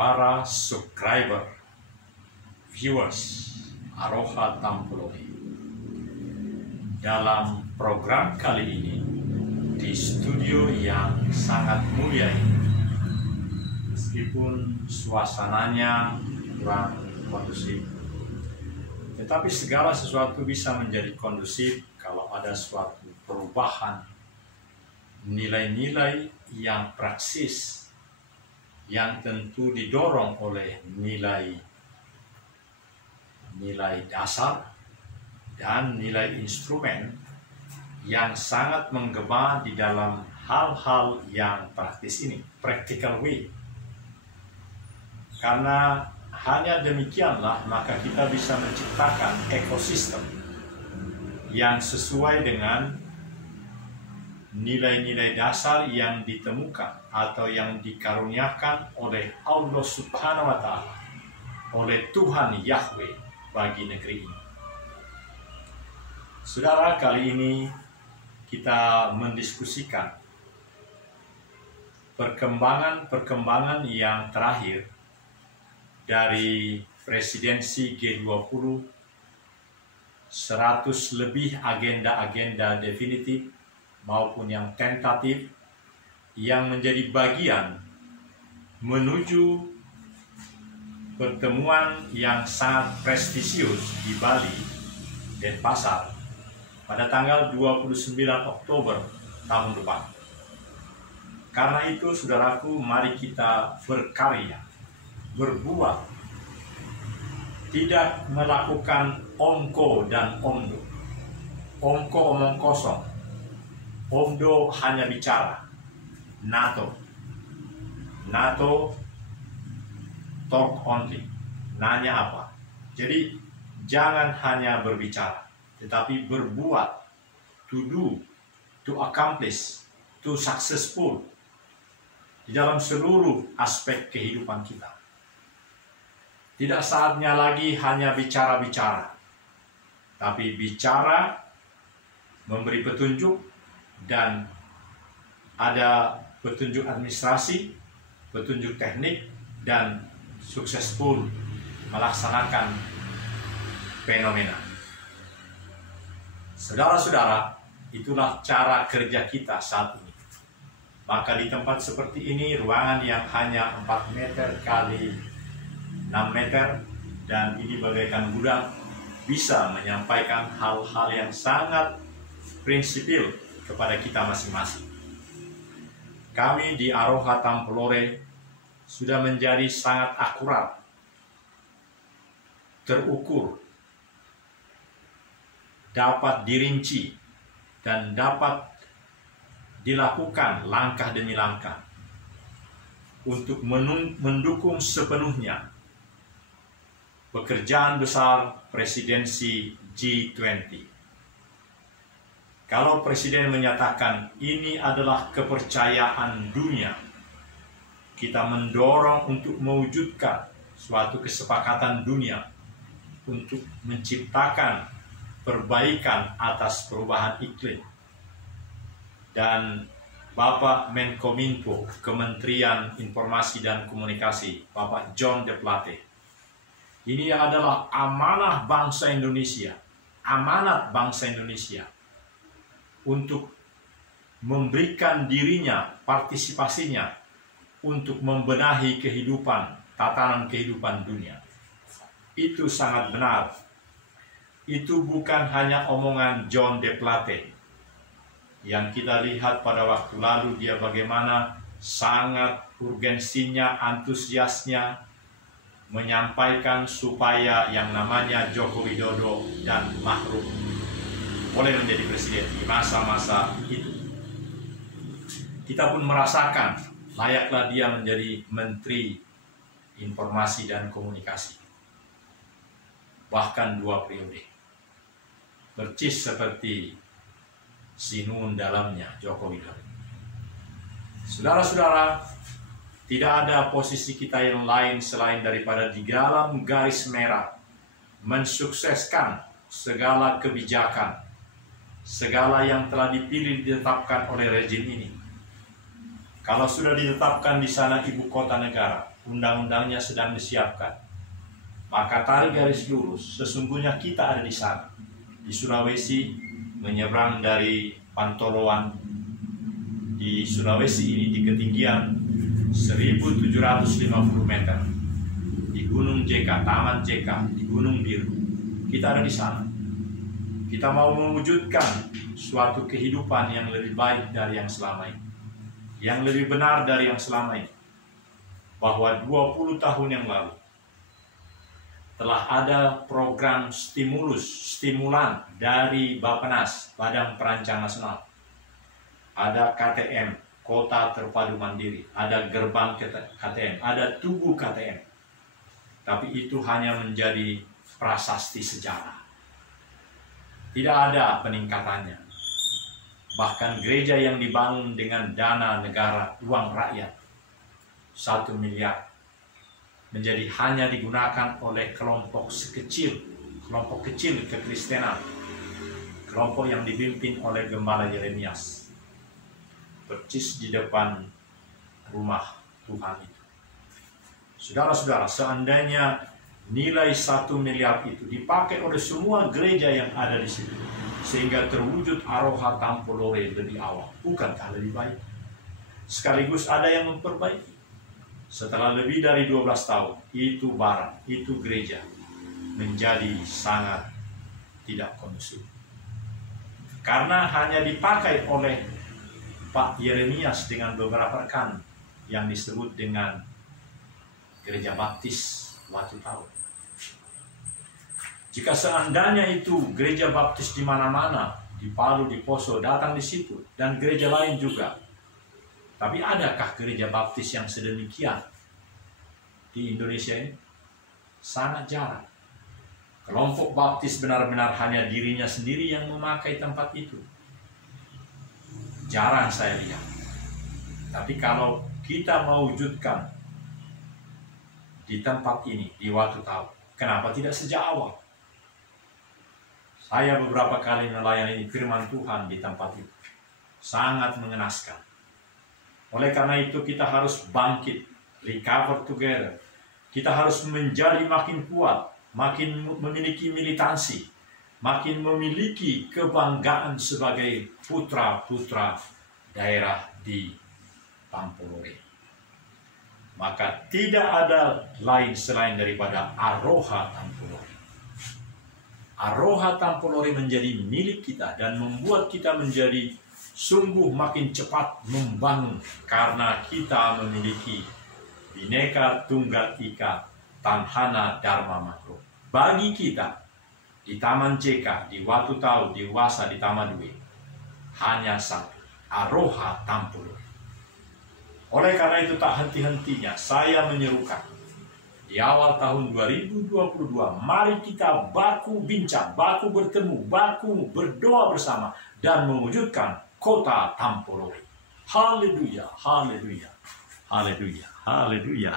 para subscriber, viewers Aroha Tampolore. Dalam program kali ini, di studio yang sangat mulia ini, meskipun suasananya kurang kondusif, tetapi segala sesuatu bisa menjadi kondusif kalau ada suatu perubahan nilai-nilai yang praksis, yang tentu didorong oleh nilai dasar dan nilai instrumen yang sangat menggema di dalam hal-hal yang praktis ini, practical way. Karena hanya demikianlah maka kita bisa menciptakan ekosistem yang sesuai dengan nilai-nilai dasar yang ditemukan atau yang dikaruniakan oleh Allah Subhanahu wa Ta'ala, oleh Tuhan Yahweh bagi negeri ini. Saudara, kali ini kita mendiskusikan perkembangan yang terakhir dari presidensi G20, 100 lebih agenda-agenda definitif maupun yang tentatif yang menjadi bagian menuju pertemuan yang sangat prestisius di Bali, Denpasar, pada tanggal 29 Oktober tahun depan. Karena itu, saudaraku, mari kita berkarya, berbuat, tidak melakukan ongko dan omdo. Ongko omong kosong, omdo hanya bicara. NATO talk only, nanya apa. Jadi jangan hanya berbicara, tetapi berbuat, to do, to accomplish, to successful di dalam seluruh aspek kehidupan kita. Tidak saatnya lagi hanya bicara-bicara, tapi bicara, memberi petunjuk, dan ada petunjuk administrasi, petunjuk teknik, dan successful melaksanakan fenomena. Saudara-saudara, itulah cara kerja kita saat ini. Maka di tempat seperti ini, ruangan yang hanya 4 meter kali 6 meter, dan ini bagaikan gudang, bisa menyampaikan hal-hal yang sangat prinsipil kepada kita masing-masing. Kami di Aroha Tampolore sudah menjadi sangat akurat, terukur, dapat dirinci, dan dapat dilakukan langkah demi langkah untuk mendukung sepenuhnya pekerjaan besar presidensi G20. Kalau Presiden menyatakan ini adalah kepercayaan dunia, kita mendorong untuk mewujudkan suatu kesepakatan dunia untuk menciptakan perbaikan atas perubahan iklim. Dan Bapak Menkominfo, Kementerian Informasi dan Komunikasi, Bapak John de Plate, ini adalah amanah bangsa Indonesia, amanat bangsa Indonesia, untuk memberikan dirinya, partisipasinya, untuk membenahi kehidupan, tatanan kehidupan dunia. Itu sangat benar. Itu bukan hanya omongan John de Plate, yang kita lihat pada waktu lalu dia bagaimana sangat urgensinya, antusiasnya, menyampaikan supaya yang namanya Joko Widodo dan Ma'ruf boleh menjadi presiden di masa-masa itu. Kita pun merasakan layaklah dia menjadi Menteri Informasi dan Komunikasi, bahkan 2 periode, percis seperti sinun dalamnya Joko Widodo. Saudara-saudara, tidak ada posisi kita yang lain selain daripada di dalam garis merah mensukseskan segala kebijakan, segala yang telah dipilih ditetapkan oleh rejim ini. Kalau sudah ditetapkan di sana ibu kota negara undang-undangnya sedang disiapkan. Maka tarik garis lurus, sesungguhnya kita ada di sana, di Sulawesi, menyeberang dari Pantoloan di Sulawesi ini di ketinggian 1750 meter, di Gunung JK, Taman JK, di Gunung Biru. Kita ada di sana. Kita mau mewujudkan suatu kehidupan yang lebih baik dari yang selama ini, yang lebih benar dari yang selama ini. Bahwa 20 tahun yang lalu telah ada program stimulan dari Bappenas, Badan Perancang Nasional. Ada KTM, Kota Terpadu Mandiri, ada gerbang KTM, ada tugu KTM. Tapi itu hanya menjadi prasasti sejarah. Tidak ada peningkatannya. Bahkan gereja yang dibangun dengan dana negara, uang rakyat, 1 miliar, menjadi hanya digunakan oleh kelompok kecil kekristenan, kelompok yang dipimpin oleh Gembala Yeremias, persis di depan rumah Tuhan itu. Saudara-saudara, seandainya nilai 1 miliar itu dipakai oleh semua gereja yang ada di situ, sehingga terwujud Aroha Tampolore lebih awal, bukankah lebih baik? Sekaligus ada yang memperbaiki. Setelah lebih dari 12 tahun, itu barang, itu gereja menjadi sangat tidak kondusif. Karena hanya dipakai oleh Pak Yeremias dengan beberapa rekan yang disebut dengan Gereja Baptis Watu Tau. Jika seandainya itu gereja baptis di mana-mana, di Palu, di Poso, datang di situ, dan gereja lain juga. Tapi adakah gereja baptis yang sedemikian di Indonesia ini? Sangat jarang. Kelompok baptis benar-benar hanya dirinya sendiri yang memakai tempat itu. Jarang saya lihat. Tapi kalau kita mewujudkan di tempat ini, di Watu Tau, kenapa tidak sejak awal? Saya beberapa kali melayani firman Tuhan di tempat itu. Sangat mengenaskan. Oleh karena itu kita harus bangkit, recover together. Kita harus menjadi makin kuat, makin memiliki militansi, makin memiliki kebanggaan sebagai putra-putra daerah di Tampolore. Maka tidak ada lain selain daripada Aroha Tampolore. Aroha Tampolore menjadi milik kita dan membuat kita menjadi sungguh makin cepat membangun karena kita memiliki Bhinneka Tunggal Ika Tanhana Dharma Makro. Bagi kita di Taman JK, di Watu Tau, di Wasa, di Taman Due, hanya satu, Aroha Tampolore. Oleh karena itu tak henti-hentinya saya menyerukan di awal tahun 2022, mari kita baku bincang, baku bertemu, baku berdoa bersama dan mewujudkan Kota Tampolore. Haleluya, haleluya, haleluya, haleluya.